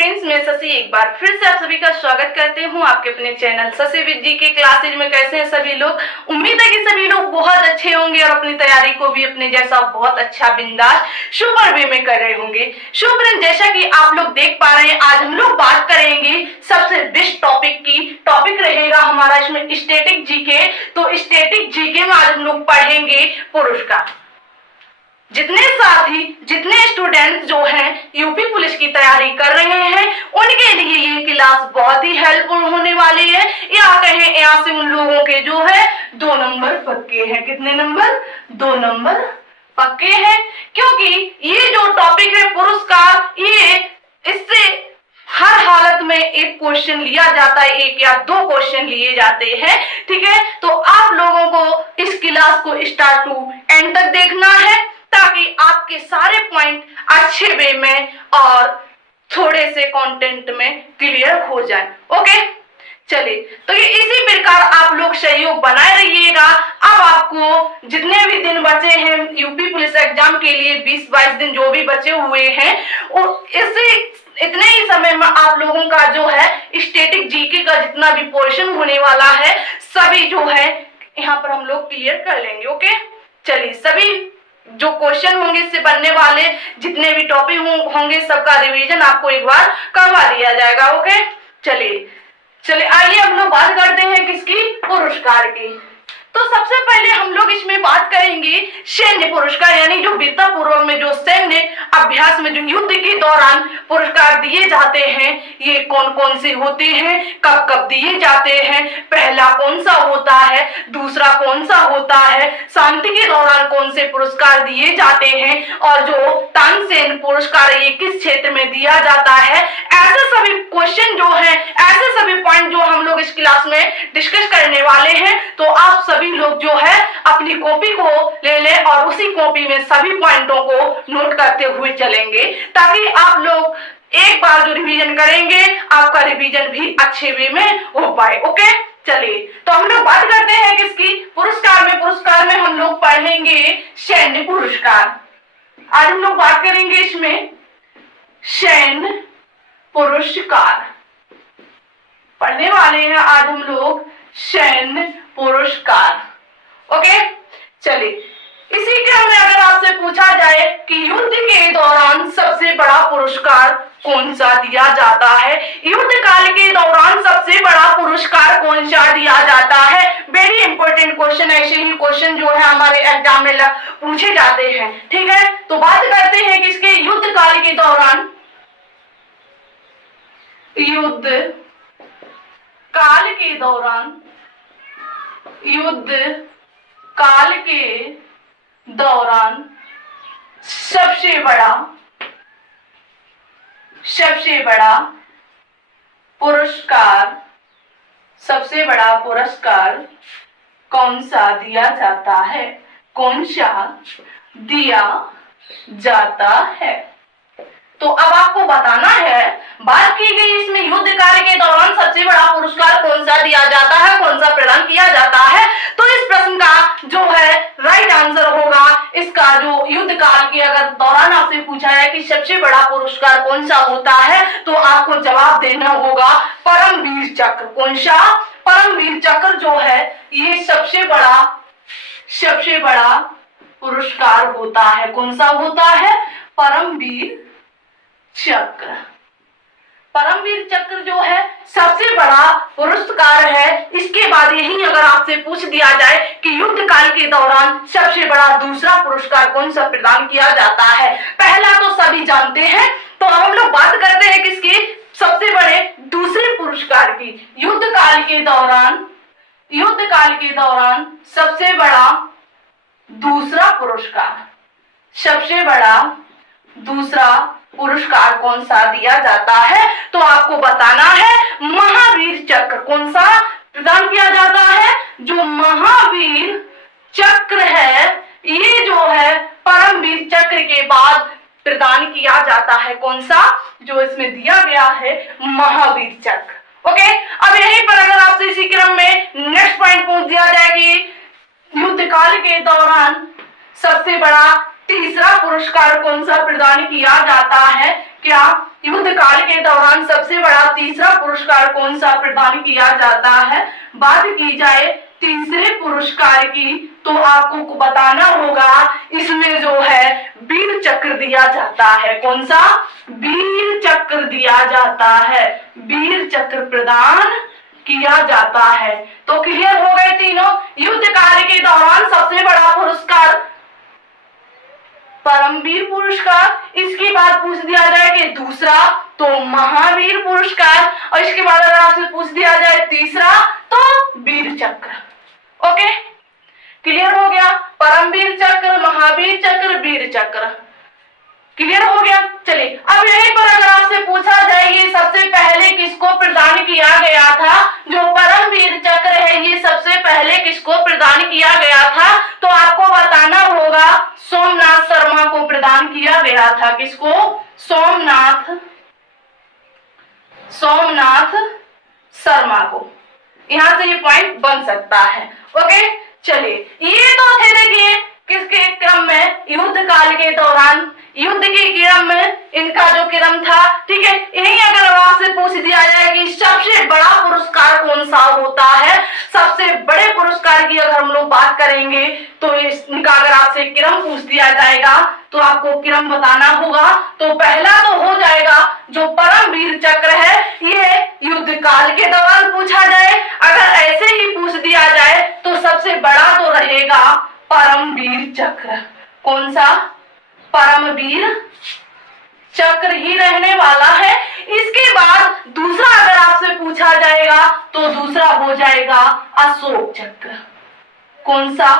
Friends, मैं शशि एक बार फिर से आप सभी का स्वागत करती हूँ आपके अपने चैनल शशि विद जी के क्लासेज में। कैसे हैं सभी लोग? उम्मीद है कि सभी लोग बहुत अच्छे होंगे और अपनी तैयारी को भी अपने जैसा बहुत अच्छा बिंदास सुपर वे में कर रहे होंगे। सो फ्रेंड्स, जैसा कि आप लोग देख पा रहे हैं, आज हम लोग बात करेंगे सबसे बेस्ट टॉपिक की। टॉपिक रहेगा हमारा इसमें स्टैटिक जीके। तो स्टैटिक जीके में आज हम लोग पढ़ेंगे पुरस्कार। जितने साथी जितने स्टूडेंट्स जो हैं यूपी पुलिस की तैयारी कर रहे हैं उनके लिए ये क्लास बहुत ही हेल्पफुल होने वाली है। या कहें यहाँ से उन लोगों के जो है 2 नंबर पक्के हैं। कितने नंबर? 2 नंबर पक्के हैं, क्योंकि ये जो टॉपिक है पुरस्कार, ये इससे हर हालत में एक क्वेश्चन लिया जाता है, 1 या 2 क्वेश्चन लिए जाते हैं। ठीक है, तो आप लोगों को इस क्लास को स्टार्ट टू एंड तक देखना है ताकि आपके सारे पॉइंट अच्छे वे में और थोड़े से कंटेंट में क्लियर हो जाए। ओके, चलिए, तो ये इसी प्रकार आप लोग सहयोग बनाए रहिएगा। अब आपको जितने भी दिन बचे हैं यूपी पुलिस एग्जाम के लिए, 20-22 दिन जो भी बचे हुए हैं, और इतने ही समय में आप लोगों का जो है स्टैटिक जीके का जितना भी पोर्शन होने वाला है सभी जो है यहाँ पर हम लोग क्लियर कर लेंगे। ओके, चलिए, सभी जो क्वेश्चन होंगे इससे बनने वाले जितने भी टॉपिक होंगे सबका रिवीजन आपको एक बार करवा दिया जाएगा। ओके, चलिए आइए हम लोग बात करते हैं किसकी? पुरस्कार की। तो सबसे पहले हम लोग इसमें बात करेंगे सैन्य पुरस्कार, यानी जो वीरता पूर्वक में जो सैन्य अभ्यास में जो युद्ध के दौरान पुरस्कार दिए जाते हैं, ये कौन कौन से होते हैं, कब कब दिए जाते हैं, पहला कौन सा होता है, दूसरा कौन सा होता है, शांति के दौरान कौन से पुरस्कार दिए जाते हैं, और जो तानसेन पुरस्कार ये किस क्षेत्र में दिया जाता है। ऐसे सभी क्वेश्चन जो है, ऐसे सभी पॉइंट जो हम लोग इस क्लास में डिस्कस करने वाले हैं। तो आप सभी लोग जो है अपनी कॉपी को ले लें और उसी कॉपी में सभी पॉइंटों को नोट करते हुए चलेंगे, ताकि आप लोग एक बार जो रिवीजन करेंगे आपका रिवीजन भी अच्छे वे में हो पाए। ओके, चलिए, तो हम लोग बात करते हैं किसकी? पुरस्कार में हम लोग पढ़ेंगे सैन्य पुरस्कार। आज हम लोग बात करेंगे इसमें सैन्य पुरस्कार पढ़ने वाले हैं। आज हम लोग सैन्य पुरस्कार। ओके, चलिए, इसी क्रम में अगर आपसे पूछा जाए कि युद्ध के दौरान सबसे बड़ा पुरस्कार कौन सा दिया जाता है, युद्ध काल के दौरान सबसे बड़ा पुरस्कार कौन सा दिया जाता है, वेरी इंपॉर्टेंट क्वेश्चन। ऐसे ही क्वेश्चन जो है हमारे एग्जाम में पूछे जाते हैं। ठीक है, तो बात करते हैं किसके? युद्ध काल के दौरान, युद्ध काल के दौरान, युद्ध काल के दौरान सबसे बड़ा पुरस्कार कौन सा दिया जाता है? कौन सा दिया जाता है? तो अब आपको बताना है, बात की गई इसमें युद्ध काल के दौरान सबसे बड़ा पुरस्कार कौन सा दिया जाता है, कौन सा प्रदान किया जाता है। तो इस प्रश्न का जो है राइट आंसर होगा इसका, जो युद्ध काल के अगर दौरान आपसे पूछा है कि सबसे बड़ा पुरस्कार कौन सा होता है, तो आपको जवाब देना होगा परमवीर चक्र। कौन सा? परमवीर चक्र जो है ये सबसे बड़ा पुरस्कार होता है। कौन सा होता है? परमवीर चक्र। परमवीर चक्र जो है सबसे बड़ा पुरस्कार है। इसके बाद यही अगर आपसे पूछ दिया जाए कि युद्ध काल के दौरान सबसे बड़ा दूसरा पुरस्कार कौन सा प्रदान किया जाता है, पहला तो सभी जानते हैं। तो अब हम लोग बात करते हैं किसकी? सबसे बड़े दूसरे पुरस्कार की। युद्ध काल के दौरान सबसे बड़ा दूसरा पुरस्कार कौन सा दिया जाता है? तो आपको बताना है महावीर चक्र। कौन सा प्रदान किया जाता है? जो महावीर चक्र है, ये जो है परमवीर चक्र के बाद प्रदान किया जाता है। कौन सा? जो इसमें दिया गया है महावीर चक्र। ओके, अब यहीं पर अगर आपसे इसी क्रम में नेक्स्ट पॉइंट पूछ दिया जाए कि युद्ध काल के दौरान सबसे बड़ा तीसरा पुरस्कार कौन सा प्रदान किया जाता है, क्या युद्ध काल के दौरान सबसे बड़ा तीसरा पुरस्कार कौन सा प्रदान किया जाता है? बात की जाए तीसरे पुरस्कार की तो आपको बताना होगा, इसमें जो है वीर चक्र दिया जाता है। कौन सा? वीर चक्र दिया जाता है, वीर चक्र प्रदान किया जाता है। तो क्लियर हो गए तीनों। युद्ध काल के दौरान सबसे बड़ा पुरस्कार परमवीर पुरस्कार, इसके बाद पूछ दिया जाए कि दूसरा तो महावीर पुरस्कार, और इसके बाद अगर आपसे पूछ दिया जाए तीसरा तो वीर चक्र। ओके, क्लियर हो गया। परमवीर चक्र, महावीर चक्र, वीर चक्र, क्लियर हो गया। चलिए अब यहीं पर अगर आपसे पूछा जाए ये सबसे पहले किसको प्रदान किया गया था, जो परमवीर चक्र है ये सबसे पहले किसको प्रदान किया गया था, तो आपको बताना होगा सोमनाथ शर्मा को प्रदान किया गया था। किसको? सोमनाथ शर्मा को। यहां से ये पॉइंट बन सकता है। ओके, चलिए ये तो थे देखिए किसके क्रम में, युद्ध काल के दौरान युद्ध के क्रम में इनका जो क्रम था। ठीक है, यही अगर आपसे पूछ दिया जाए कि सबसे बड़ा पुरस्कार कौन सा होता है, सबसे बड़े पुरस्कार की अगर हम लोग बात करेंगे तो इनका अगर आपसे क्रम पूछ दिया जाएगा तो आपको क्रम बताना होगा। तो पहला तो हो जाएगा जो परमवीर चक्र है, ये युद्ध काल के दौरान पूछा जाए। अगर ऐसे ही पूछ दिया जाए तो सबसे बड़ा तो रहेगा परमवीर चक्र। कौन सा? परमवीर चक्र ही रहने वाला है। इसके बाद दूसरा अगर आपसे पूछा जाएगा तो दूसरा हो जाएगा अशोक चक्र। कौन सा?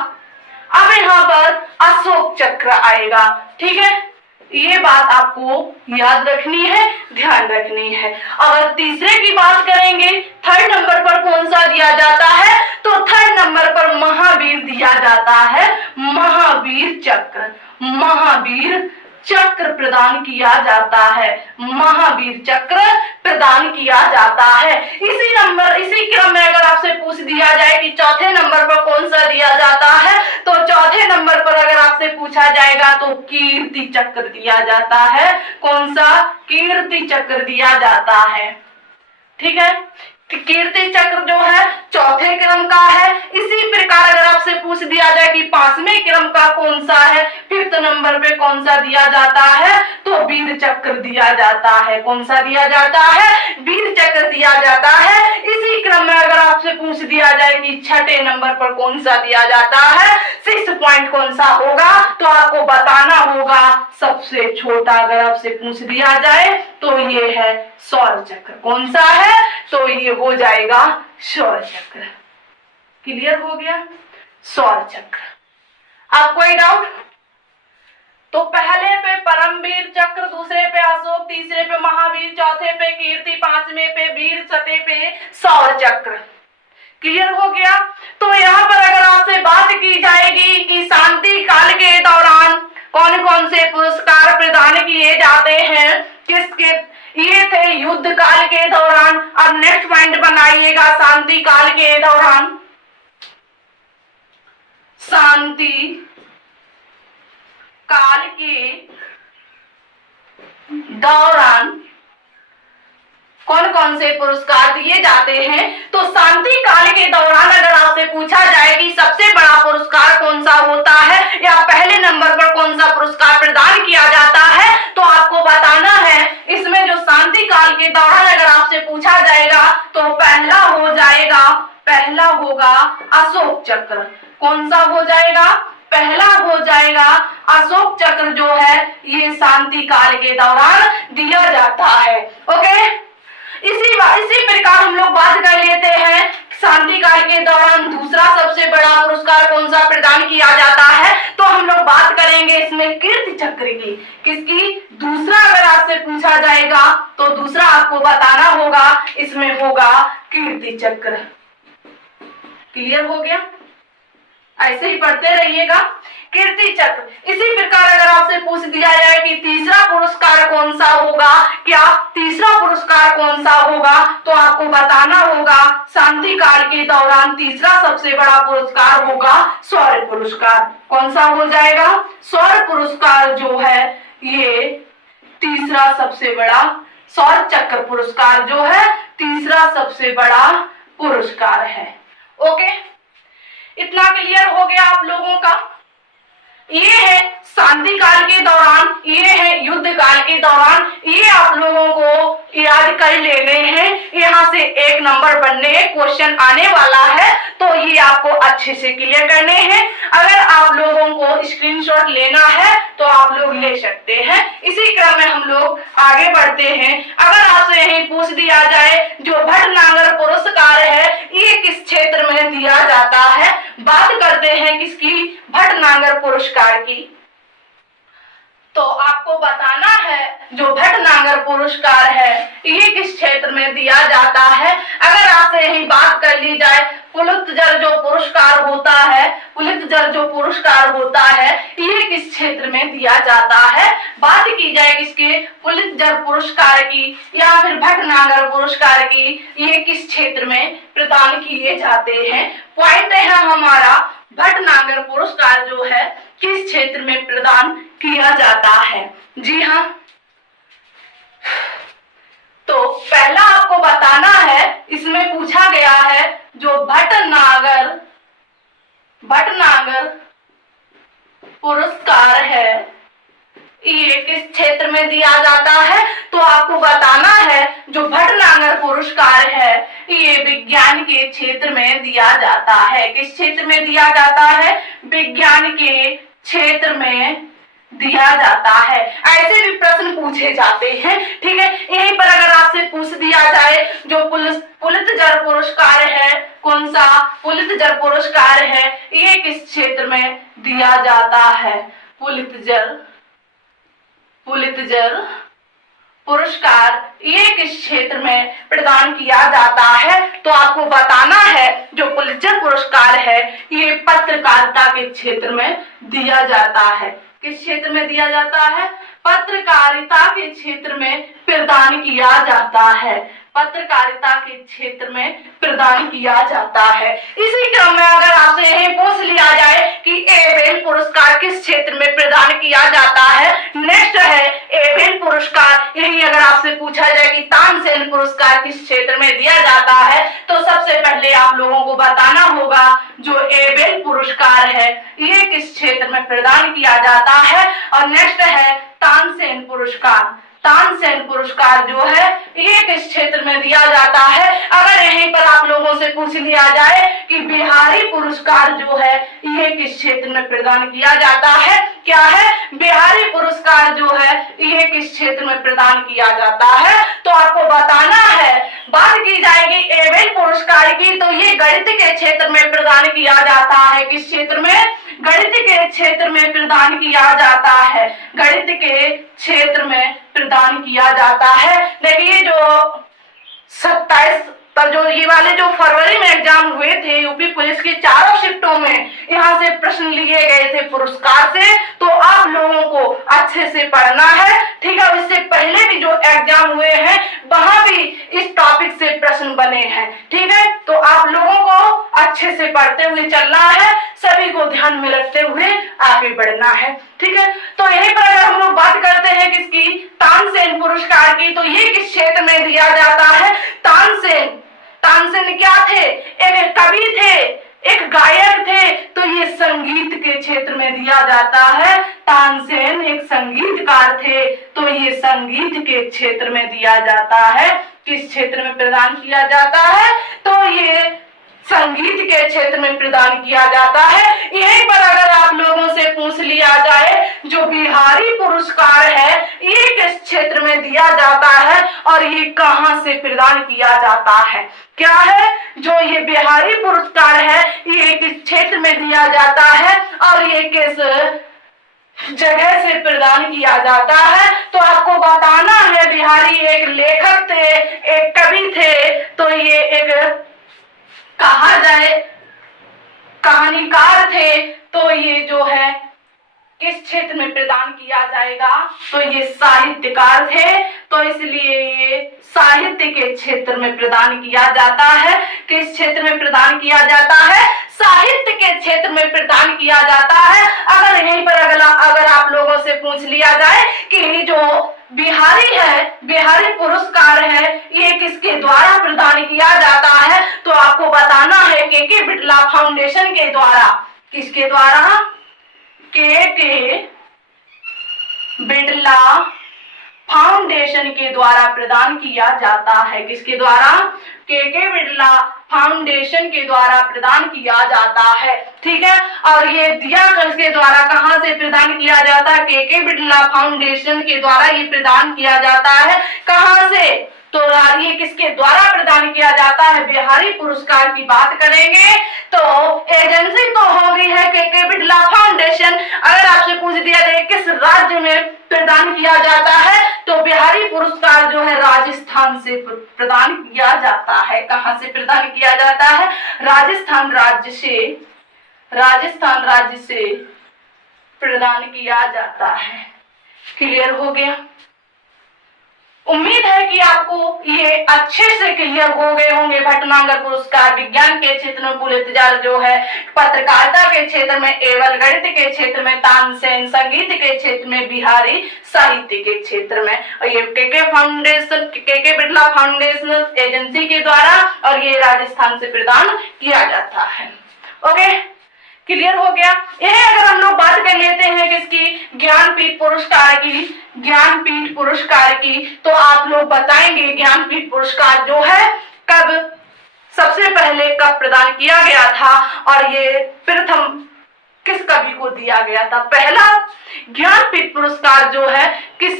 अब यहाँ पर अशोक चक्र आएगा। ठीक है, ये बात आपको याद रखनी है, ध्यान रखनी है। अगर तीसरे की बात करेंगे, थर्ड नंबर पर कौन सा दिया जाता है, तो थर्ड नंबर पर महावीर दिया जाता है। महावीर चक्र, महावीर चक्र प्रदान किया जाता है, महावीर चक्र प्रदान किया जाता है। इसी क्रम में अगर आपसे पूछ दिया जाए कि चौथे नंबर पर कौन सा दिया जाता है, तो चौथे नंबर पर अगर आपसे पूछा जाएगा तो कीर्ति चक्र दिया जाता है। कौन सा? कीर्ति चक्र दिया जाता है। ठीक है, कीर्ति चक्र जो है चौथे क्रम का है। इसी प्रकार अगर आपसे पूछ दिया जाए कि पांचवें क्रम का कौन सा है, फिफ्थ नंबर पे कौन सा दिया जाता है, तो वीर चक्र दिया जाता है। कौन सा दिया जाता है? वीर चक्र दिया जाता है। इसी क्रम में अगर आपसे पूछ दिया जाए कि छठे नंबर पर कौन सा दिया जाता है, 6 पॉइंट कौन सा होगा, तो आपको बताना होगा सबसे छोटा। अगर आपसे पूछ दिया जाए तो ये है सौर चक्र। कौन सा है? तो ये हो जाएगा सौर चक्र। क्लियर हो गया? सौर चक्र। आप कोई डाउट? तो पहले पे परमवीर चक्र, दूसरे पे अशोक, तीसरे पे महावीर, चौथे पे कीर्ति, पांचवें पे वीर, छठे पे सौर चक्र। क्लियर हो गया? तो यहाँ पर अगर आपसे बात की जाएगी कि शांति काल के दौरान कौन कौन से पुरस्कार प्रदान किए जाते हैं, किसके, ये थे युद्ध काल के दौरान। अब नेक्स्ट पॉइंट बनाइएगा शांति काल के दौरान। शांति काल के दौरान कौन कौन से पुरस्कार दिए जाते हैं, तो शांति काल के दौरान अगर आपसे पूछा जाए कि सबसे बड़ा पुरस्कार कौन सा होता है या पहले नंबर पर कौन सा पुरस्कार प्रदान किया जाता है, तो आपको बताना है। इसमें जो शांति काल के दौरान अगर आपसे पूछा जाएगा तो पहला होगा अशोक चक्र। कौन सा हो जाएगा? पहला हो जाएगा अशोक चक्र, जो है ये शांति काल के दौरान दिया जाता है। ओके, इसी प्रकार हम लोग बात कर लेते हैं शांति काल के दौरान दूसरा सबसे बड़ा पुरस्कार कौन सा प्रदान किया जाता है, तो हम लोग बात करेंगे इसमें कीर्ति चक्र की। किसकी? दूसरा अगर आपसे पूछा जाएगा तो दूसरा आपको बताना होगा, इसमें होगा कीर्ति चक्र। क्लियर हो गया? ऐसे ही पढ़ते रहिएगा। कीर्ति चक्र। इसी प्रकार अगर आपसे पूछ दिया जाए कि तीसरा पुरस्कार कौन सा होगा, क्या तीसरा पुरस्कार कौन सा होगा, तो आपको बताना होगा शांति काल के दौरान तीसरा सबसे बड़ा पुरस्कार होगा शौर्य पुरस्कार। कौन सा हो जाएगा? शौर्य पुरस्कार जो है ये तीसरा सबसे बड़ा शौर्य चक्र पुरस्कार जो है तीसरा सबसे बड़ा पुरस्कार है। ओके, इतना क्लियर हो गया आप लोगों का। ये है शांति काल के दौरान, ये है युद्ध काल के दौरान, ये आप लोगों को याद कर लेने हैं। यहाँ से एक नंबर बनने क्वेश्चन आने वाला है, तो ये आपको अच्छे से क्लियर करने हैं। अगर आप लोगों को स्क्रीनशॉट लेना है तो आप लोग ले सकते हैं। इसी क्रम में हम लोग आगे बढ़ते हैं। अगर आपसे यही पूछ दिया जाए जो भटनागर पुरस्कार है ये किस क्षेत्र में दिया जाता है, बात करते हैं किसकी, भटनागर पुरस्कार की, तो आपको बताना है जो भटनागर पुरस्कार है ये किस क्षेत्र में दिया जाता है। अगर आपसे यही बात कर ली जाए पुलित्जर जो पुरस्कार होता है, पुलित्जर जो पुरस्कार होता है ये किस क्षेत्र में दिया जाता है, बात की जाए किसके, पुलित्जर पुरस्कार की या फिर भटनागर पुरस्कार की, ये किस क्षेत्र में प्रदान किए जाते हैं। पॉइंट है हमारा भटनागर पुरस्कार जो है किस क्षेत्र में प्रदान किया जाता है। जी हाँ, तो पहला आपको बताना है, इसमें पूछा गया है जो भटनागर पुरस्कार है ये किस क्षेत्र में दिया जाता है, तो आपको बताना है जो भटनागर पुरस्कार है ये विज्ञान के क्षेत्र में दिया जाता है। किस क्षेत्र में दिया जाता है, विज्ञान के क्षेत्र में दिया जाता है। ऐसे भी प्रश्न पूछे जाते हैं, ठीक है। यहीं पर अगर आपसे पूछ दिया जाए जो पुलित्जर पुरस्कार है, कौन सा पुलित्जर पुरस्कार है ये किस क्षेत्र में दिया जाता है, पुलित्जर पुरस्कार ये किस क्षेत्र में प्रदान किया जाता है, तो आपको बताना है जो पुलित्जर पुरस्कार है ये पत्रकारिता के क्षेत्र में दिया जाता है। किस क्षेत्र में दिया जाता है, पत्रकारिता के क्षेत्र में प्रदान किया जाता है, पत्रकारिता के क्षेत्र में प्रदान किया जाता है। इसी क्रम में अगर आपसे यही पूछ लिया जाए कि एबेल पुरस्कार किस क्षेत्र में प्रदान किया जाता है, नेक्स्ट है एबेल पुरस्कार। यही अगर आपसे पूछा जाए कि तानसेन पुरस्कार किस क्षेत्र में दिया जाता है, तो सबसे पहले आप लोगों को बताना होगा जो एबेल पुरस्कार है ये किस क्षेत्र में प्रदान किया जाता है। और नेक्स्ट है तानसेन पुरस्कार। तानसेन पुरस्कार जो है ये किस क्षेत्र में दिया जाता है। अगर यहीं पर आप लोगों से पूछ लिया जाए कि बिहारी पुरस्कार जो है ये किस क्षेत्र में प्रदान किया जाता है, क्या है, बिहारी पुरस्कार जो है ये किस क्षेत्र में प्रदान किया जाता है, तो आपको बताना है। बात की जाएगी एबेल पुरस्कार की, तो ये गणित के क्षेत्र में प्रदान किया जाता है। किस क्षेत्र में, गणित के क्षेत्र में प्रदान किया जाता है, गणित के क्षेत्र में प्रदान किया जाता है। देखिए जो 27 पर जो ये वाले जो फरवरी में एग्जाम हुए थे यूपी पुलिस के चारों शिफ्टों में, यहाँ से प्रश्न लिए गए थे पुरस्कार से, तो आप लोगों को अच्छे से पढ़ना है, ठीक है। इससे पहले भी जो एग्जाम हुए हैं वहां भी इस टॉपिक से प्रश्न बने हैं, ठीक है। तो आप लोगों को अच्छे से पढ़ते हुए चलना है, सभी को ध्यान में रखते हुए आगे बढ़ना है, ठीक है। तो यहीं पर अगर हम लोग बात करते हैं किसकी, तानसेन पुरस्कार की, तो ये किस क्षेत्र में दिया जाता है। तानसेन क्या थे, एक कवि थे, एक गायक थे, तो ये संगीत के क्षेत्र में दिया जाता है। तानसेन एक संगीतकार थे, तो ये संगीत के क्षेत्र में दिया जाता है। किस क्षेत्र में प्रदान किया जाता है, तो ये संगीत के क्षेत्र में प्रदान किया जाता है। यहीं पर अगर आप लोगों से पूछ लिया जाए जो बिहारी पुरस्कार है ये किस क्षेत्र में दिया जाता है और ये कहां से प्रदान किया जाता है, क्या है, जो ये बिहारी पुरस्कार है ये किस क्षेत्र में दिया जाता है और ये किस जगह से प्रदान किया जाता है, तो आपको बताना है। बिहारी एक लेखक थे, एक कवि थे, तो ये एक कहा जाए कहानीकार थे, तो ये जो है किस क्षेत्र में प्रदान किया जाएगा, तो ये साहित्यकार थे, तो इसलिए ये साहित्य के क्षेत्र में प्रदान किया जाता है। किस क्षेत्र में प्रदान किया जाता है? साहित्य के क्षेत्र में प्रदान किया जाता है। अगर यहीं पर अगर आप लोगों से पूछ लिया जाए कि जो बिहारी है, बिहारी पुरस्कार है, ये किसके द्वारा प्रदान किया जाता है, तो आपको बताना है के बिड़ला फाउंडेशन के द्वारा। किसके द्वारा? के बिड़ला फाउंडेशन के द्वारा प्रदान किया जाता है। किसके द्वारा? के बिड़ला फाउंडेशन के द्वारा प्रदान किया जाता है। ठीक है, और ये दिया किसके द्वारा, कहां से प्रदान किया जाता है? के बिड़ला फाउंडेशन के द्वारा ये प्रदान किया जाता है। कहां से? तो ये किसके द्वारा प्रदान किया जाता है? बिहारी पुरस्कार की बात करेंगे तो एजेंसी तो होगी है के बिड़ला फाउंडेशन। अगर आपसे पूछ दिया जाए किस राज्य में प्रदान किया जाता है, तो बिहारी पुरस्कार जो है राजस्थान से प्रदान किया जाता है। कहां से प्रदान किया जाता है? राजस्थान राज्य से प्रदान किया जाता है। क्लियर हो गया? उम्मीद है कि आपको ये अच्छे से क्लियर हो गए होंगे। भटनागर पुरस्कार विज्ञान के क्षेत्र में, पुलितजार जो है पत्रकारिता के क्षेत्र में, एवल गणित के क्षेत्र में, तानसेन संगीत के क्षेत्र में, बिहारी साहित्य के क्षेत्र में, और ये के बिड़ला फाउंडेशन एजेंसी के द्वारा, और ये राजस्थान से प्रदान किया जाता है। ओके, क्लियर हो गया? यह अगर हम लोग बात कर लेते हैं किसकी? ज्ञानपीठ पुरस्कार की, तो आप लोग बताएंगे ज्ञानपीठ पुरस्कार जो है कब, सबसे पहले कब प्रदान किया गया था, और ये प्रथम किस कवि को दिया गया था? पहला ज्ञानपीठ पुरस्कार जो है किस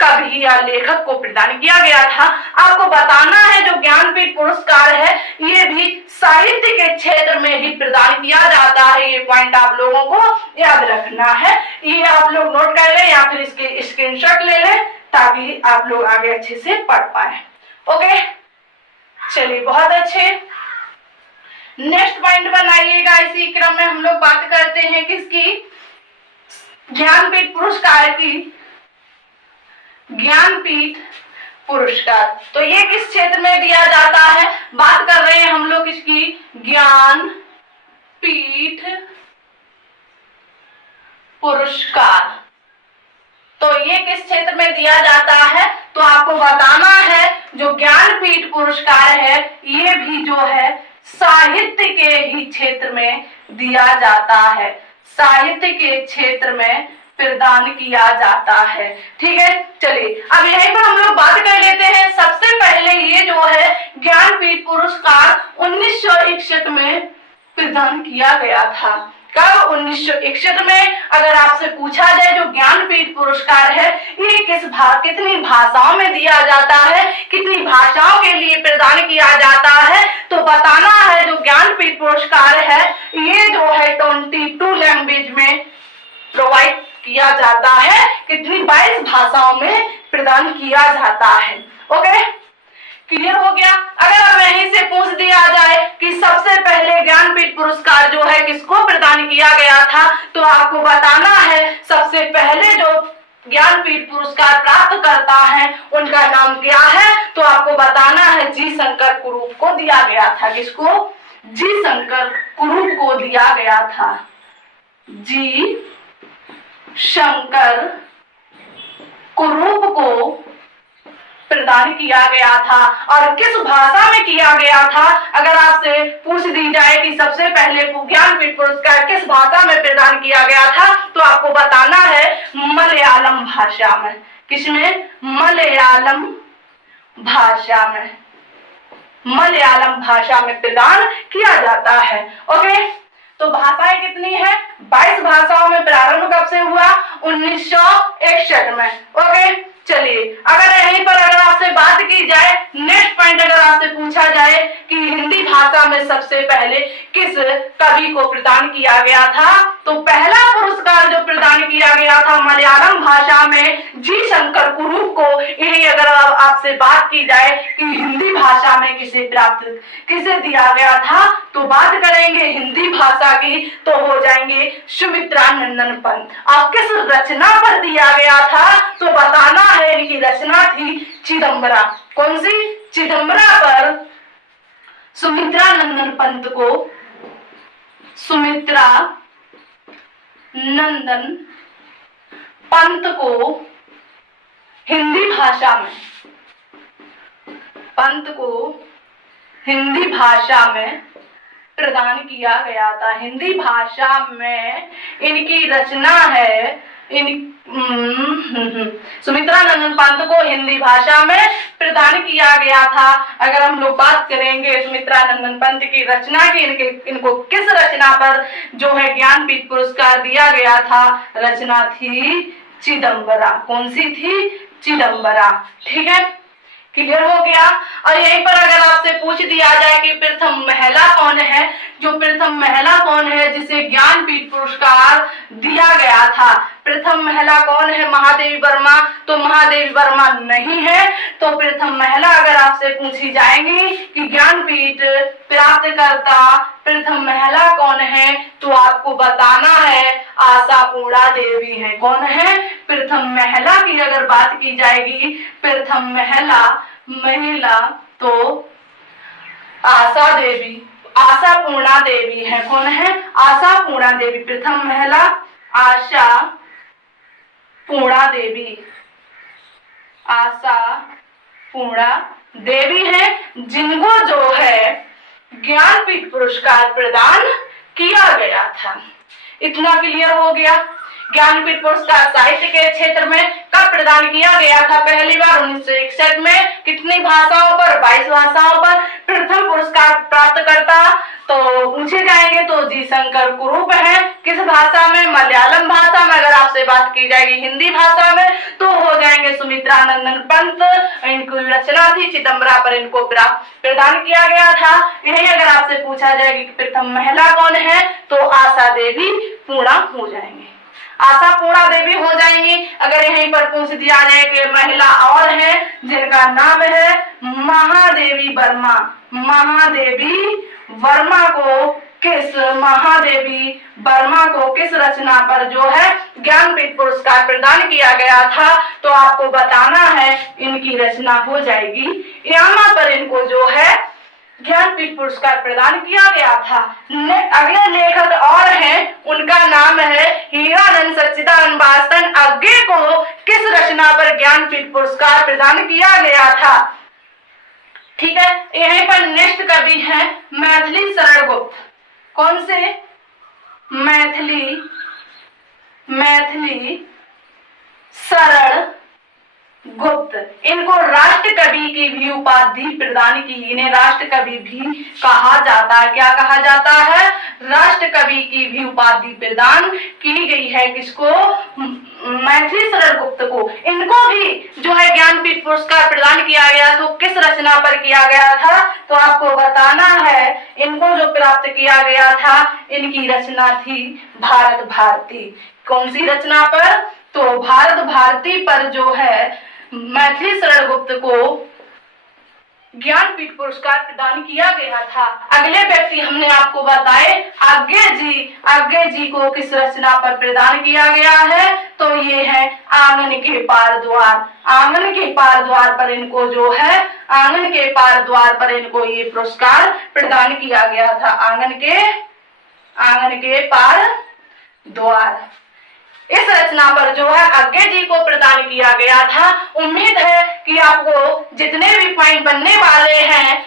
कवि या लेखक को प्रदान किया गया था? आपको बताना है जो ज्ञानपीठ पुरस्कार है ये भी साहित्य के क्षेत्र में ही प्रदान किया जाता है। ये पॉइंट आप लोगों को याद रखना है। ये आप लोग नोट कर लें या फिर इसके स्क्रीनशॉट ले लें ताकि आप लोग आगे अच्छे से पढ़ पाए। ओके, चलिए, बहुत अच्छे। नेक्स्ट पॉइंट बनाइएगा। इसी क्रम में हम लोग बात करते हैं किसकी? ज्ञानपीठ पुरस्कार की। ज्ञानपीठ पुरस्कार तो ये किस क्षेत्र में दिया जाता है? बात कर रहे हैं हम लोग इसकी ज्ञानपीठ पुरस्कार। तो ये किस क्षेत्र में दिया जाता है? तो आपको बताना है जो ज्ञानपीठ पुरस्कार है ये भी जो है साहित्य के ही क्षेत्र में दिया जाता है। साहित्य के क्षेत्र में प्रदान किया जाता है। ठीक है, चलिए अब यहीं पर हम लोग बात कर लेते हैं। सबसे पहले ये जो है ज्ञानपीठ पुरस्कार 1961 में प्रदान किया गया था। कब? 1961 में। अगर आपसे पूछा जाए जो ज्ञानपीठ पुरस्कार है ये कितनी भाषाओं में दिया जाता है, कितनी भाषाओं के लिए प्रदान किया जाता है, तो बताना है जो ज्ञानपीठ पुरस्कार है ये जो है 22 लैंग्वेज में प्रोवाइड किया जाता है। कितनी? 22 भाषाओं में प्रदान किया जाता है। ओके, क्लियर हो गया? अगर अब यहीं से पूछ दिया जाए कि सबसे पहले ज्ञानपीठ पुरस्कार जो है किसको प्रदान किया गया था, तो आपको बताना है सबसे पहले जो ज्ञानपीठ पुरस्कार प्राप्त करता है उनका नाम क्या है, तो आपको बताना है जी शंकर कुरूप को दिया गया था। किसको? जी शंकर कुरूप को दिया गया था। जी शंकर कुरूप को प्रदान किया गया था। और किस भाषा में किया गया था? अगर आपसे पूछ दी जाए कि सबसे पहले ज्ञानपीठ पुरस्कार किस भाषा में प्रदान किया गया था, तो आपको बताना है मलयालम भाषा में। किसमें? मलयालम भाषा में। मलयालम भाषा में प्रदान किया जाता है। ओके, तो भाषाएं कितनी है? 22 भाषाओं में। प्रारंभ कब से हुआ? 1961 में। ओके, चलिए अगर यहीं पर अगर आपसे बात की जाए, नेक्स्ट पॉइंट अगर आपसे पूछा जाए कि हिंदी भाषा में सबसे पहले किस कवि को प्रदान किया गया था, तो पहला पुरस्कार जो प्रदान किया गया था मलयालम भाषा में जी शंकर कुरूप को। यही अगर आपसे बात की जाए कि हिंदी भाषा में किसे दिया गया था, तो बात करेंगे हिंदी भाषा की, तो हो जाएंगे सुमित्रा नंदन पंत। अब किस रचना पर दिया गया था, तो बताना है इनकी रचना थी चिदंबरा, कौन सी? चिदंबरा पर सुमित्रा नंदन पंत को, सुमित्रा नंदन पंत को हिंदी भाषा में, पंत को हिंदी भाषा में प्रदान किया गया था। हिंदी भाषा में इनकी रचना है, सुमित्रा नंदन पंत को हिंदी भाषा में प्रदान किया गया था। अगर हम लोग बात करेंगे सुमित्रा नंदन पंत की रचना की, इनको किस रचना पर जो है ज्ञानपीठ पुरस्कार दिया गया था? रचना थी चिदंबरा। कौन सी थी? चिदंबरा। ठीक है, क्लियर हो गया। और यहीं पर अगर आपसे पूछ दिया जाए कि प्रथम महिला कौन है, जो प्रथम महिला कौन है जिसे ज्ञानपीठ पुरस्कार दिया गया था, प्रथम महिला कौन है? महादेवी वर्मा। तो महादेवी वर्मा नहीं है। तो प्रथम महिला अगर आपसे पूछी जाएंगी कि ज्ञानपीठ प्राप्त करता प्रथम महिला कौन है, तो आपको बताना है आशापूर्णा देवी है। कौन है? प्रथम महिला की अगर बात की जाएगी, प्रथम महिला तो आशा देवी, आशापूर्णा देवी है। कौन है? आशापूर्णा देवी। प्रथम महिला आशापूर्णा देवी, आशापूर्णा देवी है, जिनको जो है ज्ञानपीठ पुरस्कार प्रदान किया गया था। इतना क्लियर हो गया। ज्ञानपीठ पुरस्कार साहित्य के क्षेत्र में कब प्रदान किया गया था? पहली बार 1961 में। कितनी भाषाओं पर? 22 भाषाओं पर। प्रथम पुरस्कार प्राप्त करता तो पूछे जाएंगे तो जी शंकर कुरूप है। किस भाषा में? मलयालम भाषा में। अगर आपसे बात की जाएगी हिंदी भाषा में तो हो जाएंगे सुमित्रा नंदन पंत। इनकी रचना थी चिदंबरा पर इनको प्रदान किया गया था। यही अगर आपसे पूछा जाएगी कि प्रथम महिला कौन है, तो आशा देवी पूर्णा हो जाएंगे, आशापूर्णा देवी हो जाएंगी। अगर यहीं पर पूछ दिया जाए कि महिला और है जिनका नाम है महादेवी वर्मा, महादेवी वर्मा को किस रचना पर जो है ज्ञानपीठ पुरस्कार प्रदान किया गया था, तो आपको बताना है इनकी रचना हो जाएगी यामा पर इनको जो है ज्ञानपीठ पुरस्कार प्रदान किया गया था। अगले लेखक और हैं, उनका नाम है हीरानंद सच्चिदानंद भास्कर अग्गे को किस रचना पर ज्ञानपीठ पुरस्कार प्रदान किया गया था? ठीक है, यहीं पर नेक्स्ट कवि हैं मैथिली शरण गुप्त। कौन से? मैथिली शरण गुप्त। इनको राष्ट्र कवि की भी उपाधि प्रदान की, इन्हें राष्ट्र कवि भी कहा जाता है। क्या कहा जाता है? राष्ट्र कवि की भी उपाधि प्रदान की गई है। किसको? मैथिली शरण गुप्त को। इनको भी जो है ज्ञानपीठ पुरस्कार प्रदान किया गया, तो किस रचना पर किया गया था? तो आपको बताना है इनको जो प्राप्त किया गया था, इनकी रचना थी भारत भारती। कौन सी रचना पर? तो भारत भारती पर जो है मैथिली शरण गुप्त को ज्ञानपीठ पुरस्कार प्रदान किया गया था। अगले व्यक्ति हमने आपको बताए आज्ञे जी को किस रचना पर प्रदान किया गया है? तो ये है आंगन के पार द्वार। आंगन के पार द्वार पर इनको जो है आंगन के पार द्वार पर इनको ये पुरस्कार प्रदान किया गया था। आंगन के पार द्वार इस रचना पर जो है आज्ञे जी को प्रदान किया गया था। उम्मीद है कि आपको जितने भी पॉइंट बनने वाले हैं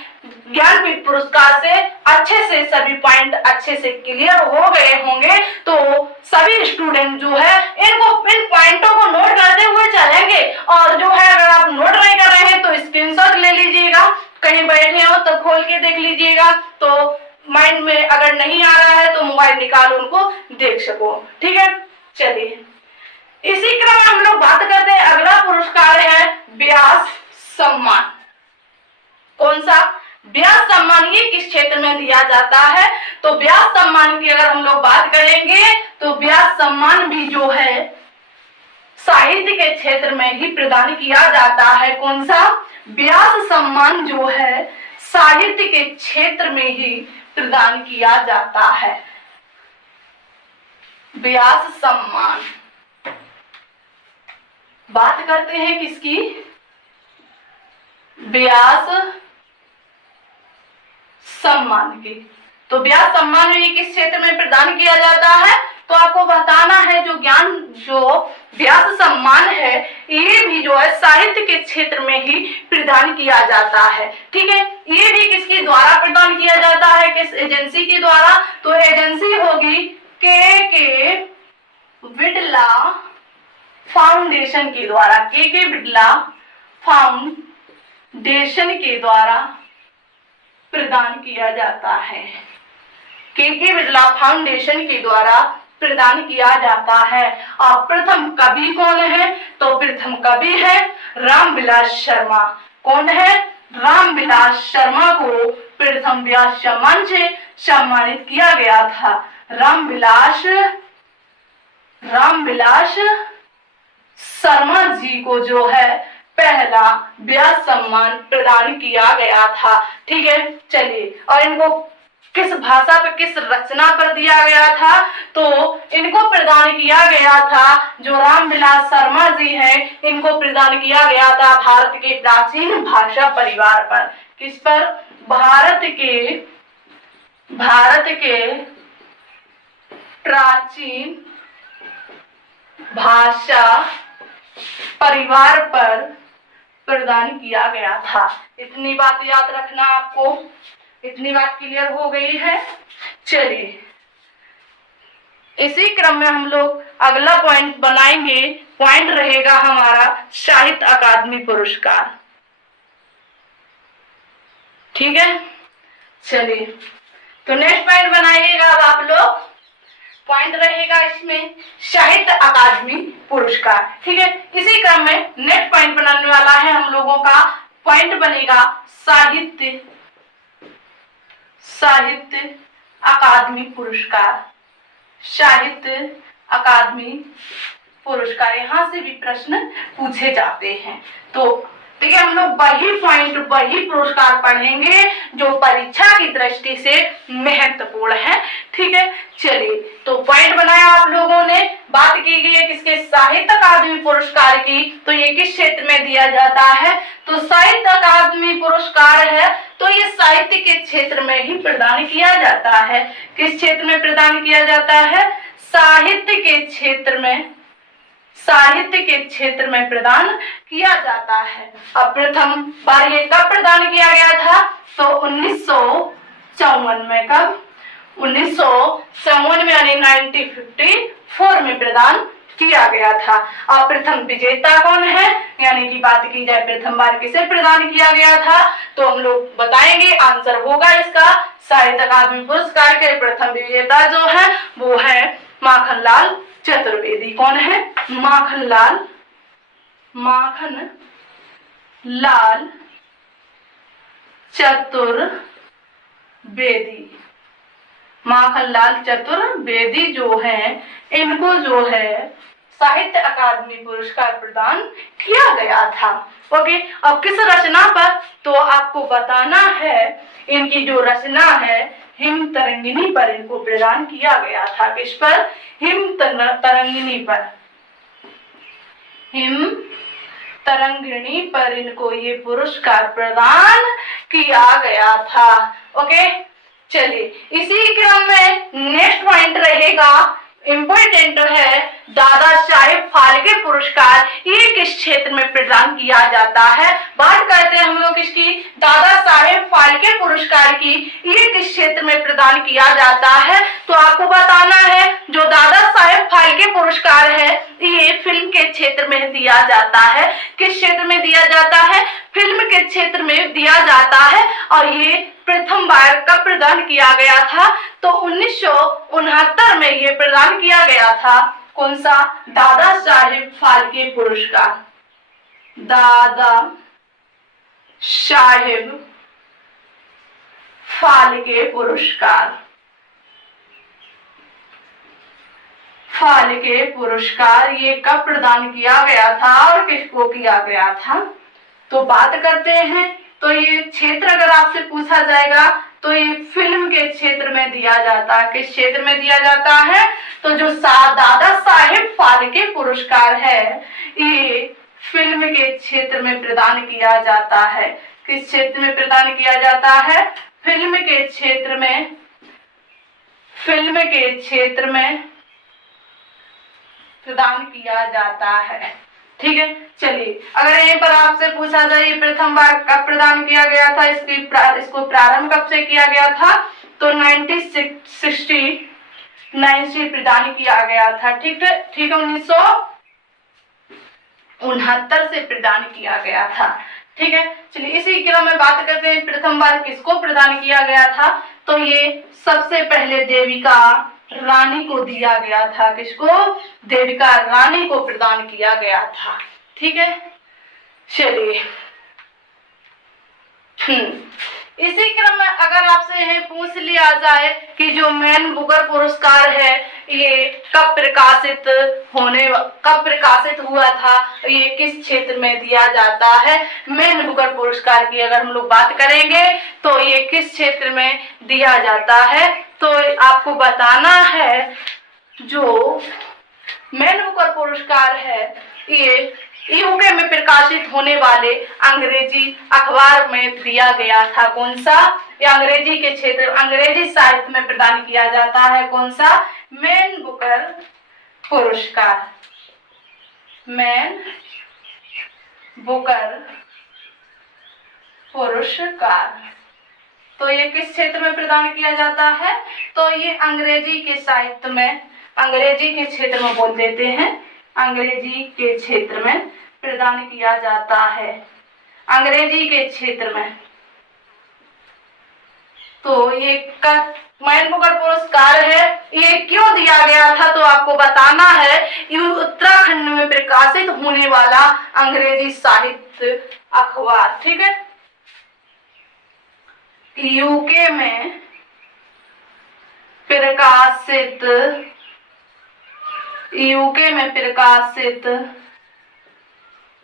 ज्ञानपीठ पुरस्कार से अच्छे से सभी पॉइंट अच्छे से क्लियर हो गए होंगे। तो सभी स्टूडेंट जो है इन पॉइंटों को नोट करते हुए चलेंगे, और जो है अगर आप नोट नहीं कर रहे हैं तो स्क्रीनशॉट ले लीजिएगा, कहीं बैठे हो तो खोल के देख लीजिएगा, तो माइंड में अगर नहीं आ रहा है तो मोबाइल निकालो उनको देख सको। ठीक है, चलिए इसी क्रम में हम लोग बात करते हैं। अगला पुरस्कार है व्यास सम्मान। कौन सा? व्यास सम्मान। ये किस क्षेत्र में दिया जाता है? तो व्यास सम्मान की अगर हम लोग बात करेंगे तो व्यास सम्मान भी जो है साहित्य के क्षेत्र में ही प्रदान किया जाता है। कौन सा? व्यास सम्मान जो है साहित्य के क्षेत्र में ही प्रदान किया जाता है। व्यास सम्मान बात करते हैं किसकी? व्यास सम्मान की। तो व्यास सम्मान भी किस क्षेत्र में प्रदान किया जाता है? तो आपको बताना है जो व्यास सम्मान है ये भी जो है साहित्य के क्षेत्र में ही प्रदान किया जाता है। ठीक है, ये भी किसके द्वारा प्रदान किया जाता है, किस एजेंसी के द्वारा? तो एजेंसी होगी के बिड़ला फाउंडेशन के द्वारा। के बिड़ला फाउंडेशन के द्वारा प्रदान किया जाता है। के बिड़ला फाउंडेशन के द्वारा प्रदान किया जाता है। और प्रथम कवि कौन है? तो प्रथम कवि है रामविलास शर्मा। कौन है? रामविलास शर्मा को प्रथम व्यास सम्मान से सम्मानित किया गया था। रामविलास शर्मा जी को जो है पहला व्यास सम्मान प्रदान किया गया था। ठीक है, चलिए, और इनको किस भाषा पर, किस रचना पर दिया गया था? तो इनको प्रदान किया गया था, जो रामविलास शर्मा जी हैं, इनको प्रदान किया गया था भारत के प्राचीन भाषा परिवार पर। किस पर? भारत के प्राचीन भाषा परिवार पर प्रदान किया गया था। इतनी बात याद रखना आपको। इतनी बात क्लियर हो गई है। चलिए, इसी क्रम में हम लोग अगला पॉइंट बनाएंगे। पॉइंट रहेगा हमारा साहित्य अकादमी पुरस्कार। ठीक है, चलिए, तो नेक्स्ट पॉइंट बनाइएगा अब आप लोग। पॉइंट रहेगा इसमें साहित्य अकादमी पुरस्कार। ठीक है, इसी क्रम में नेक्स्ट पॉइंट बनाने वाला है हम लोगों का। पॉइंट बनेगा साहित्य अकादमी पुरस्कार। साहित्य अकादमी पुरस्कार, यहां से भी प्रश्न पूछे जाते हैं। तो ठीक है, हम लोग वही पुरस्कार पढ़ेंगे जो परीक्षा की दृष्टि से महत्वपूर्ण है। ठीक है, चलिए, तो पॉइंट बनाया आप लोगों ने। बात की गई है किसके? साहित्य अकादमी पुरस्कार की। तो ये किस क्षेत्र में दिया जाता है? तो साहित्य अकादमी पुरस्कार है तो ये साहित्य के क्षेत्र में ही प्रदान किया जाता है। किस क्षेत्र में प्रदान किया जाता है? साहित्य के क्षेत्र में प्रदान किया जाता है। अब प्रथम बार ये कब प्रदान किया गया था? तो 1954 में। कब? 1954 में, यानी 1954 में प्रदान किया गया था। अब प्रथम विजेता कौन है? यानी कि बात की जाए प्रथम बार किसे प्रदान किया गया था, तो हम लोग बताएंगे। आंसर होगा इसका साहित्य अकादमी पुरस्कार के प्रथम विजेता जो है वो है माखनलाल चतुर्वेदी। कौन है? माखनलाल चतुर्वेदी। माखनलाल चतुर्वेदी जो है, इनको जो है साहित्य अकादमी पुरस्कार प्रदान किया गया था। ओके, अब किस रचना पर? तो आपको बताना है इनकी जो रचना है हिम तरंगिणी पर इनको प्रदान किया गया था। किस पर? हिम तरंगिणी पर। हिम तरंगिणी पर इनको ये पुरस्कार प्रदान किया गया था। ओके, चलिए, इसी क्रम में नेक्स्ट पॉइंट रहेगा, इम्पोर्टेंट है, दादा साहेब फाल्के पुरस्कार। ये किस क्षेत्र में प्रदान किया जाता है? बात करते हैं हम लोग इसकी, दादा साहेब फाल्के पुरस्कार की। ये किस क्षेत्र में प्रदान किया जाता है? तो आपको बताना है जो दादा साहेब फाल्के पुरस्कार है ये फिल्म के क्षेत्र में दिया जाता है। किस क्षेत्र में दिया जाता है? फिल्म के क्षेत्र में दिया जाता है। और ये प्रथम बार कब प्रदान किया गया था? तो 1969 में ये प्रदान किया गया था। कौन सा? दादा साहेब फाल्के पुरस्कार। दादा साहेब फाल्के पुरस्कार। फाल्के पुरस्कार ये कब प्रदान किया गया था और किसको किया गया था? तो बात करते हैं। तो ये क्षेत्र अगर आपसे पूछा जाएगा तो ये फिल्म के क्षेत्र में दिया जाता है। किस क्षेत्र में दिया जाता है? तो जो दादा साहेब फाल्के पुरस्कार है ये फिल्म के क्षेत्र में प्रदान किया जाता है। किस क्षेत्र में प्रदान किया जाता है? फिल्म के क्षेत्र में, फिल्म के क्षेत्र में प्रदान किया जाता है। ठीक है, चलिए अगर यहीं पर आपसे पूछा जाए प्रथम बार कब प्रदान किया गया था, इसको प्रारंभ कब से किया गया था, तो 1969 से प्रदान किया गया था। ठीक है, 1969 से प्रदान किया गया था। ठीक है, चलिए इसी क्रम में बात करते हैं प्रथम बार किसको प्रदान किया गया था, तो ये सबसे पहले देविका रानी को दिया गया था। किसको? देविका रानी को प्रदान किया गया था। ठीक है, चलिए इसी क्रम में अगर आपसे यह पूछ लिया जाए कि जो मैन बुकर पुरस्कार है ये कब प्रकाशित हुआ था, ये किस क्षेत्र में दिया जाता है? मैन बुकर पुरस्कार की अगर हम लोग बात करेंगे तो ये किस क्षेत्र में दिया जाता है, तो आपको बताना है जो मैन बुकर पुरस्कार है ये यूके में प्रकाशित होने वाले अंग्रेजी अखबार में दिया गया था। कौन सा? ये अंग्रेजी के क्षेत्र, अंग्रेजी साहित्य में प्रदान किया जाता है। कौन सा? मैन बुकर पुरस्कार, मैन बुकर पुरस्कार। तो ये किस क्षेत्र में प्रदान किया जाता है, तो ये अंग्रेजी के साहित्य में, अंग्रेजी के क्षेत्र में बोल देते हैं, अंग्रेजी के क्षेत्र में प्रदान किया जाता है, अंग्रेजी के क्षेत्र में। तो ये मैन बुकर पुरस्कार है, ये क्यों दिया गया था, तो आपको बताना है ये उत्तराखंड में प्रकाशित होने वाला अंग्रेजी साहित्य अखबार। ठीक है, यूके में प्रकाशित, यूके में प्रकाशित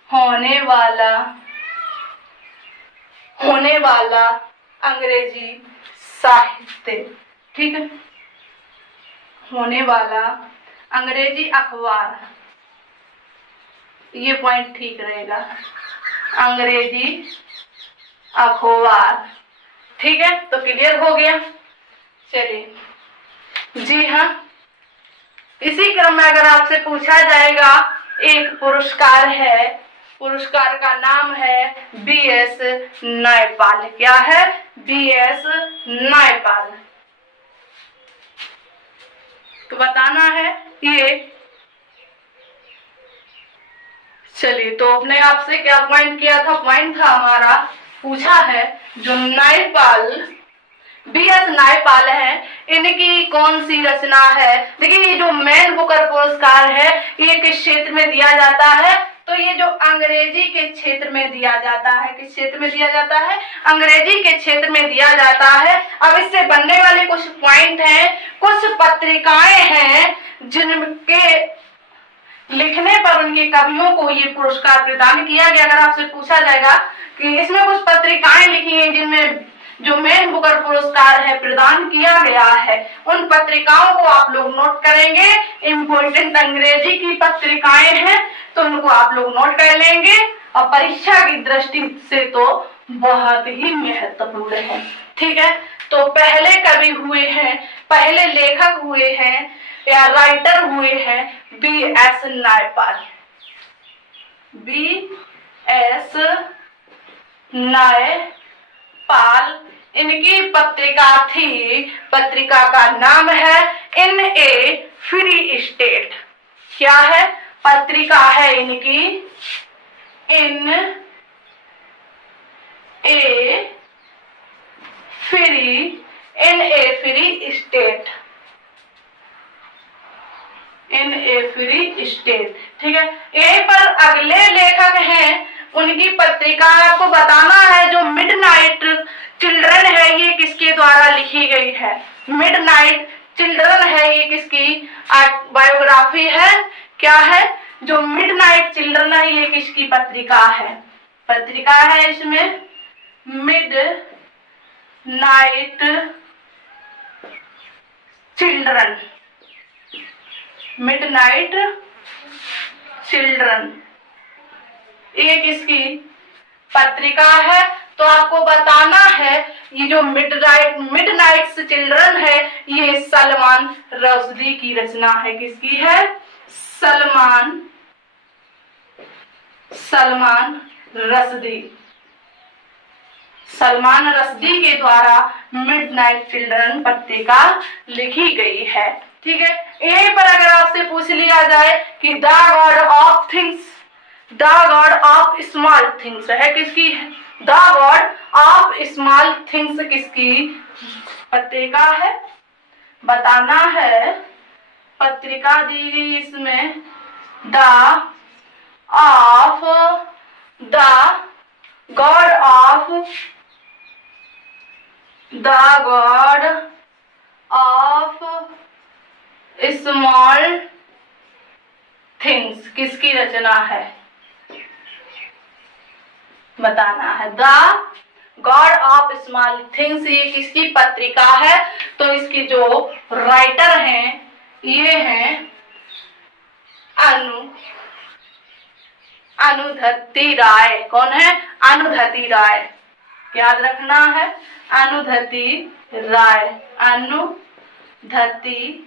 होने वाला अंग्रेजी साहित्य। ठीक है, होने वाला अंग्रेजी अखबार, ये पॉइंट ठीक रहेगा, अंग्रेजी अखबार। ठीक है, तो क्लियर हो गया। चलिए, जी हाँ, इसी क्रम में अगर आपसे पूछा जाएगा एक पुरस्कार है, पुरस्कार का नाम है बीएस नायपाल। क्या है? बीएस नायपाल। तो बताना है ये। चलिए, तो अपने आपसे क्या पॉइंट किया था, पॉइंट था हमारा, पूछा है जो नायपाल, बीएस नायपाल है, इनकी कौन सी रचना है। देखिए, ये जो मैन बुकर पुरस्कार है ये किस क्षेत्र में दिया जाता है, तो ये जो अंग्रेजी के क्षेत्र में दिया जाता है। किस क्षेत्र में दिया जाता है? अंग्रेजी के क्षेत्र में दिया जाता है। अब इससे बनने वाले कुछ पॉइंट हैं, कुछ पत्रिकाएं हैं जिनके लिखने पर उनके कवियों को ये पुरस्कार प्रदान किया गया। अगर आपसे पूछा जाएगा कि इसमें कुछ पत्रिकाएं लिखी हैं जिनमें जो मैन बुकर पुरस्कार है प्रदान किया गया है, उन पत्रिकाओं को आप लोग नोट करेंगे। इम्पोर्टेंट अंग्रेजी की पत्रिकाएं हैं तो उनको आप लोग नोट कर लेंगे, और परीक्षा की दृष्टि से तो बहुत ही महत्वपूर्ण है। ठीक है, तो पहले कवि हुए हैं, पहले लेखक हुए हैं या राइटर हुए हैं बीएस नायपाल। बीएस नायपाल, इनकी पत्रिका थी, पत्रिका का नाम है इन ए फ्री स्टेट। क्या है? पत्रिका है इनकी इन ए फ्री स्टेट, इन ए फ्री स्टेट। ठीक है, यहीं पर अगले लेखक हैं, उनकी पत्रिका आपको बताना है जो मिडनाइट चिल्ड्रन है, ये किसके द्वारा लिखी गई है। मिडनाइट चिल्ड्रन है, ये किसकी बायोग्राफी है। क्या है? जो मिडनाइट चिल्ड्रन है ये किसकी पत्रिका है? पत्रिका है इसमें मिडनाइट चिल्ड्रन, मिडनाइट चिल्ड्रन, ये किसकी पत्रिका है? तो आपको बताना है ये जो मिडनाइट्स चिल्ड्रन है ये सलमान रश्दी की रचना है। किसकी है? सलमान रश्दी। सलमान रश्दी के द्वारा मिडनाइट चिल्ड्रन पत्रिका लिखी गई है। ठीक है, यहीं पर अगर आपसे पूछ लिया जाए कि the God of things, the God of small things है किसकी है? The God of small things किसकी पत्रिका है? बताना है। पत्रिका दी गई इसमें the God of small things किसकी रचना है? बताना है। The God of small things ये किसकी पत्रिका है? तो इसकी जो राइटर हैं ये हैं अनुधती राय। कौन है? अनुधती राय। याद रखना है, अनुधती राय। अनुधती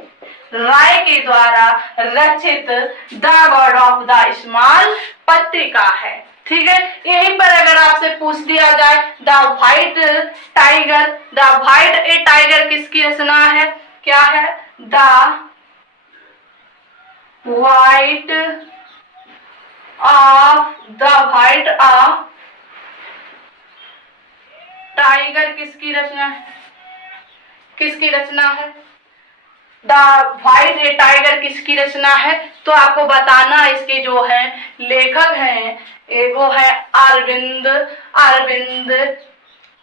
राय के द्वारा रचित the God of the small पत्रिका है। ठीक है, यहीं पर अगर आपसे पूछ दिया जाए द व्हाइट ए टाइगर किसकी रचना है? क्या है? द व्हाइट टाइगर किसकी रचना है? किसकी रचना है? द व्हाइट ए टाइगर किसकी रचना है? तो आपको बताना इसके जो है लेखक हैं वो है अरविंद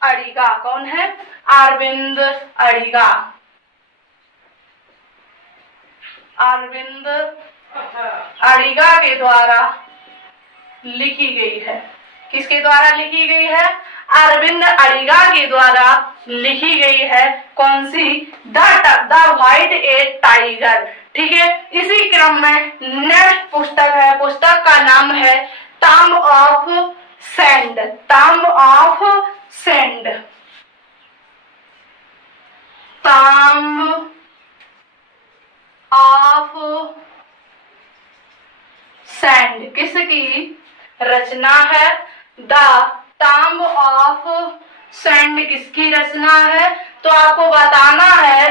अडिगा। कौन है? अरविंद अडिगा। अरविंद अडिगा के द्वारा लिखी गई है। किसके द्वारा लिखी गई है? अरविंद अडिगा के द्वारा लिखी गई है। कौन सी? The white a tiger. ठीक है, इसी क्रम में नेक्स्ट पुस्तक है, पुस्तक का नाम है Tom of sand. Tom of sand. Tom of sand किसकी रचना है? द टॉम ऑफ सैंड किसकी रचना है? तो आपको बताना है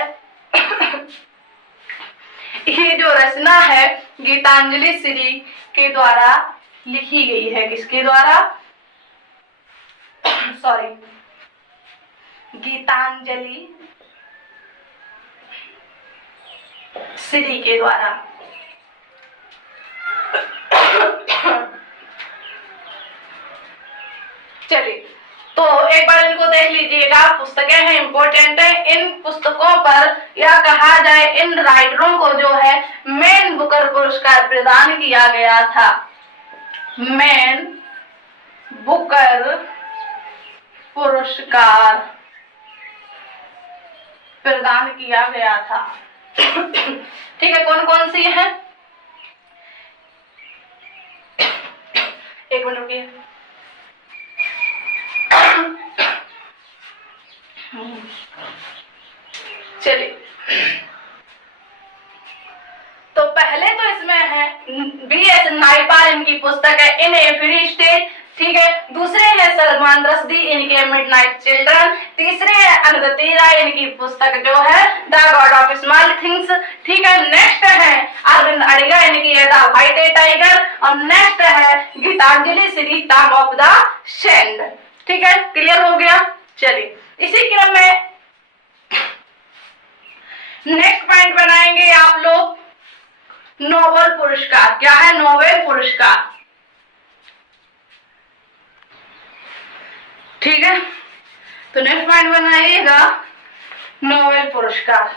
ये जो रचना है गीतांजलि श्री के द्वारा लिखी गई है। किसके द्वारा? सॉरी, गीतांजलि श्री के द्वारा। चलिए, तो एक बार इनको देख लीजिएगा। पुस्तकें हैं, इंपॉर्टेंट है। इन पुस्तकों पर यह कहा जाए इन राइटरों को जो है मैन बुकर पुरस्कार प्रदान किया गया था। मैन बुकर पुरस्कार प्रदान किया गया था। ठीक है, कौन कौन सी है? एक मिनट रुकिए। चलिए, तो पहले तो इसमें है B.S. नायपाल, इनकी पुस्तक है इन ए फ्री स्टेट। ठीक है, दूसरे है सलमान रश्दी, इनके मिडनाइट चिल्ड्रन। तीसरे है अनुधती राय, इनकी पुस्तक जो है the God of small things. ठीक है, नेक्स्ट है अरविंद अडिगा, इनकी है द व्हाइट ए टाइगर। और नेक्स्ट है Geetanjali Shree tomb of the sand. ठीक है, क्लियर हो गया। चलिए, इसी क्रम में नेक्स्ट पॉइंट बनाएंगे आप लोग नोबेल पुरस्कार। क्या है? नोबेल पुरस्कार। ठीक है, तो नेक्स्ट पॉइंट बनाइएगा नोबेल पुरस्कार।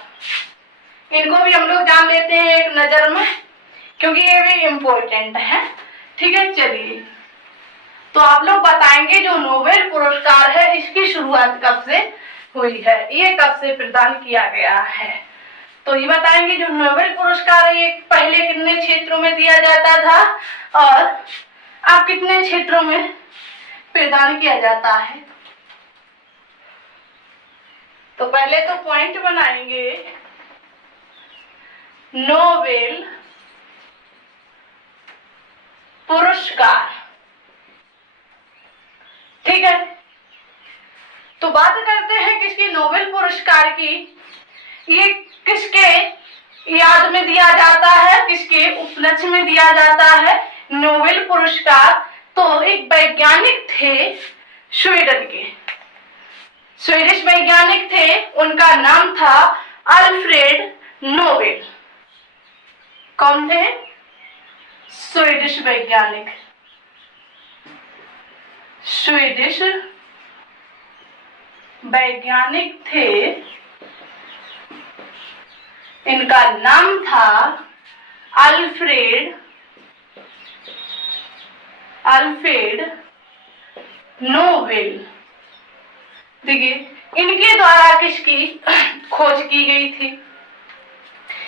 इनको भी हम लोग जान लेते हैं एक नजर में, क्योंकि ये भी इम्पोर्टेंट है। ठीक है, चलिए, तो आप लोग बताएंगे जो नोबेल पुरस्कार है इसकी शुरुआत कब से हुई है, ये कब से प्रदान किया गया है। तो ये बताएंगे जो नोबेल पुरस्कार है ये पहले कितने क्षेत्रों में दिया जाता था और अब कितने क्षेत्रों में प्रदान किया जाता है। तो पहले तो पॉइंट बनाएंगे, नोबेल पुरस्कार, ठीक है। तो बात करते हैं किसकी, नोबेल पुरस्कार की। ये किसके याद में दिया जाता है, किसके उपलक्ष्य में दिया जाता है नोबेल पुरस्कार? तो एक वैज्ञानिक थे स्वीडन के, स्वीडिश वैज्ञानिक थे, उनका नाम था अल्फ्रेड नोबेल। कौन थे? स्वीडिश वैज्ञानिक, स्वीडिश वैज्ञानिक थे, इनका नाम था अल्फ्रेड नोबेल। देखिए इनके द्वारा किसकी खोज की गई थी?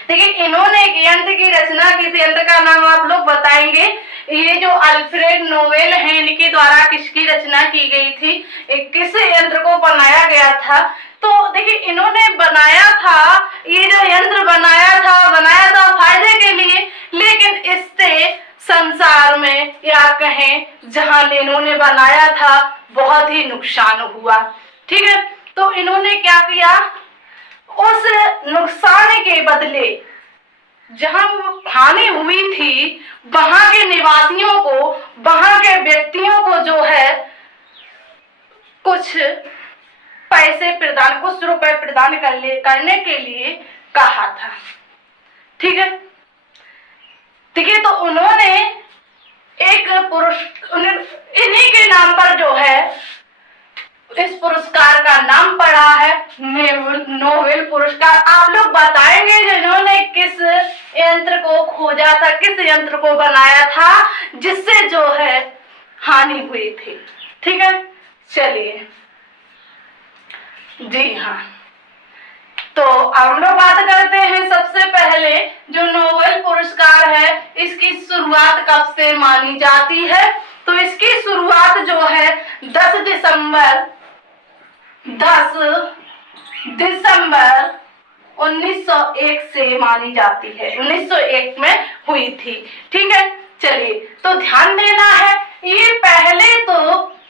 देखिए इन्होंने एक यंत्र की रचना की थी, यंत्र का नाम आप लोग बताएंगे। ये जो अल्फ्रेड नोबेल है, इनके द्वारा किसकी रचना की गई थी, एक किस यंत्र को बनाया गया था? तो देखिए इन्होंने बनाया था, ये जो यंत्र बनाया था फायदे के लिए, लेकिन इससे संसार में या कहें जहां इन्होंने बनाया था बहुत ही नुकसान हुआ, ठीक है। तो इन्होंने क्या किया, उस नुकसान के बदले जहां हानि हुई थी, वहां के निवासियों को, वहां के व्यक्तियों को जो है कुछ पैसे प्रदान, कुछ रुपए प्रदान करने के लिए कहा था, ठीक है। देखिए तो उन्होंने एक इन्हीं के नाम पर जो है इस पुरस्कार का नाम पड़ा है नोबेल पुरस्कार। आप लोग बताएंगे जिन्होंने किस यंत्र को खोजा था, किस यंत्र को बनाया था जिससे जो है हानि हुई थी, ठीक है। चलिए जी हाँ, तो हम लोग बात करते हैं सबसे पहले जो नोबेल पुरस्कार है, इसकी शुरुआत कब से मानी जाती है? तो इसकी शुरुआत जो है 10 दिसंबर 1901 से मानी जाती है, 1901 में हुई थी, ठीक है। चलिए तो ध्यान देना है, ये पहले तो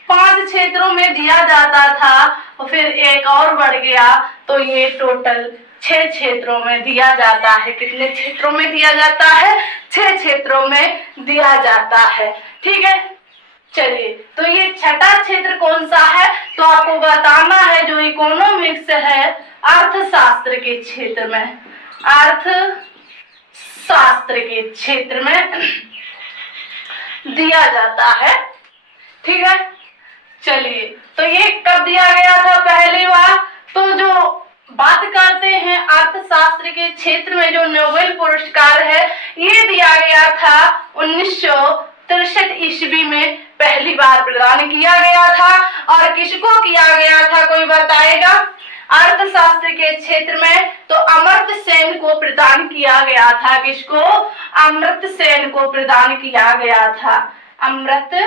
5 क्षेत्रों में दिया जाता था और फिर एक और बढ़ गया, तो ये टोटल 6 क्षेत्रों में दिया जाता है। कितने क्षेत्रों में दिया जाता है? 6 क्षेत्रों में दिया जाता है, ठीक है। चलिए तो ये छठा क्षेत्र कौन सा है? तो आपको बताना है जो इकोनॉमिक्स है, अर्थशास्त्र के क्षेत्र में, अर्थशास्त्र के क्षेत्र में दिया जाता है, ठीक है। चलिए तो ये कब दिया गया था पहली बार? तो जो बात करते हैं अर्थशास्त्र के क्षेत्र में जो नोबेल पुरस्कार है, ये दिया गया था 1963 ईस्वी में पहली बार प्रदान किया गया था। और किसको किया गया था, कोई बताएगा? अर्थशास्त्र के क्षेत्र में तो अमर्त्य सेन को प्रदान किया गया था। किसको? अमर्त्य सेन को प्रदान किया गया था, अमर्त्य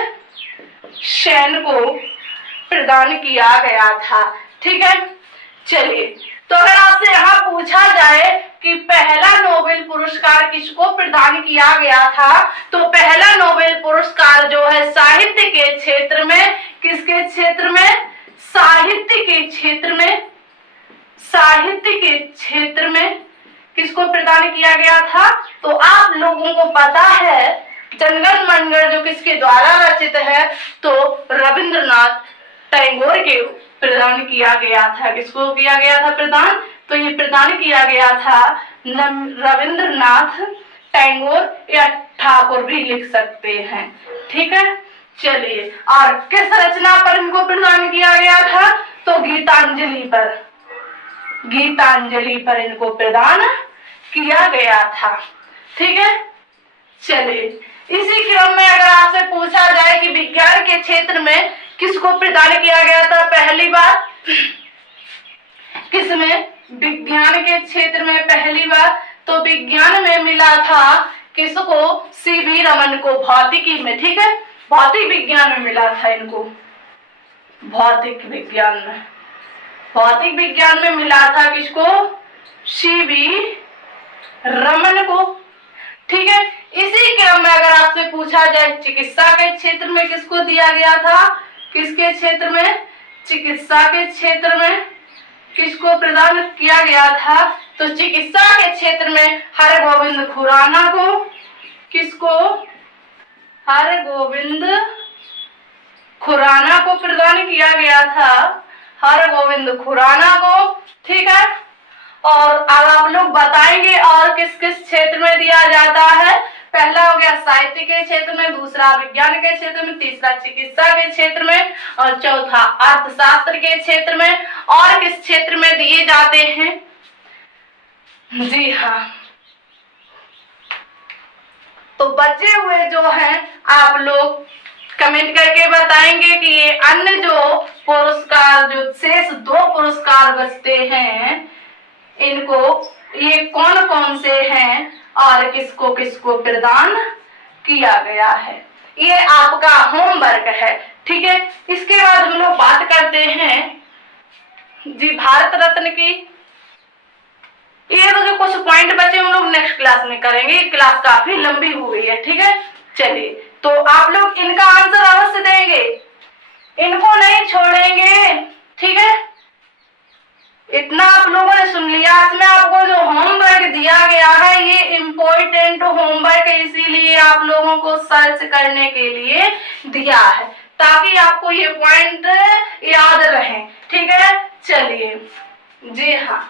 सेन को प्रदान किया गया था, ठीक है। चलिए तो अगर आपसे यहाँ पूछा जाए कि पहला नोबेल पुरस्कार किसको प्रदान किया गया था, तो पहला नोबेल पुरस्कार जो है साहित्य के क्षेत्र में, किसके क्षेत्र में? साहित्य के क्षेत्र में, साहित्य के क्षेत्र में किसको प्रदान किया गया था? तो आप लोगों को पता है जनगण मंगल जो किसके द्वारा रचित है, तो रविंद्रनाथ टैगोर के प्रदान किया गया था। किसको किया गया था प्रदान? तो ये प्रदान किया गया था रविंद्रनाथ टैगोर या ठाकुर भी लिख सकते हैं, ठीक है। चलिए और किस रचना पर इनको प्रदान किया गया था? तो गीतांजलि पर, गीतांजलि पर इनको प्रदान किया गया था, ठीक है। चलिए इसी क्रम में अगर आपसे पूछा जाए कि विज्ञान के क्षेत्र में किसको प्रदान किया गया था पहली बार? किसमें? विज्ञान के क्षेत्र में पहली बार तो विज्ञान में मिला था किसको? सीवी रमन को, भौतिकी में, ठीक है। भौतिक विज्ञान में मिला था इनको, भौतिक विज्ञान में, भौतिक विज्ञान में मिला था किसको? सीवी रमन को। ठीक है, इसी क्रम में अगर आपसे पूछा जाए चिकित्सा के क्षेत्र में किसको दिया गया था? किसके क्षेत्र में? चिकित्सा के क्षेत्र में किसको प्रदान किया गया था? तो चिकित्सा के क्षेत्र में हरगोविंद खुराना को। किसको? हरगोविंद खुराना को प्रदान किया गया था, हरगोविंद खुराना को। ठीक है, और अब आप लोग बताएंगे और किस किस क्षेत्र में दिया जाता है। पहला हो गया साहित्य के क्षेत्र में, दूसरा विज्ञान के क्षेत्र में, तीसरा चिकित्सा के क्षेत्र में और चौथा अर्थशास्त्र के क्षेत्र में। और किस क्षेत्र में दिए जाते हैं? जी हाँ, तो बचे हुए जो हैं आप लोग कमेंट करके बताएंगे कि ये अन्य जो पुरस्कार, जो शेष 2 पुरस्कार बचते हैं, इनको ये कौन कौन से हैं और किसको किसको प्रदान किया गया है। ये आपका होमवर्क है। ठीक है, इसके बाद हम लोग बात करते हैं जी भारत रत्न की। ये तो जो कुछ पॉइंट बचे हम लोग नेक्स्ट क्लास में करेंगे, क्लास काफी लंबी हो गई है। ठीक है, चलिए, तो आप लोग इनका आंसर अवश्य देंगे, इनको नहीं छोड़ेंगे। ठीक है, इतना आप लोगों ने सुन लिया। इसमें आपको जो होमवर्क दिया गया है ये इम्पोर्टेंट होमवर्क है, इसीलिए आप लोगों को सर्च करने के लिए दिया है ताकि आपको ये पॉइंट याद रहे। ठीक है, चलिए, जी हाँ।